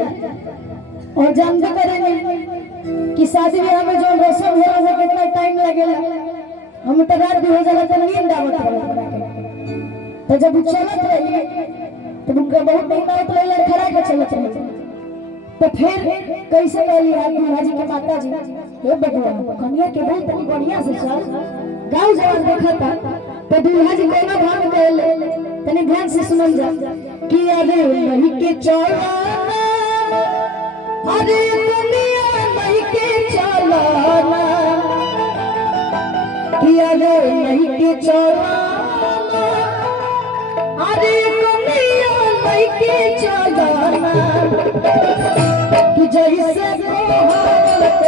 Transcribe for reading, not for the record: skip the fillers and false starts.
और जानते करेंगे कि शादी ब्याह में जो रस्म होला से कितना टाइम लगेला। हम तो रात भी हो जाला तो नींद आवत रहे तो जब चलत रही तो उनका बहुत नींद आवत रहे खड़ा के चलत रहे तो फिर कैसे कहली रात जी के माता जी हे भगवान कन्या के बहुत तनी बढ़िया से चल गांव जवान देखा था तो दूल्हा जी कोना भाग कहले तनी ध्यान से सुनल जा कि अरे नहीं के चला अरे दुनिया नहीं के चलाना कि अरे नहीं के चलाना अरे दुनिया नहीं के चलाना कि जैसे मोहब्बत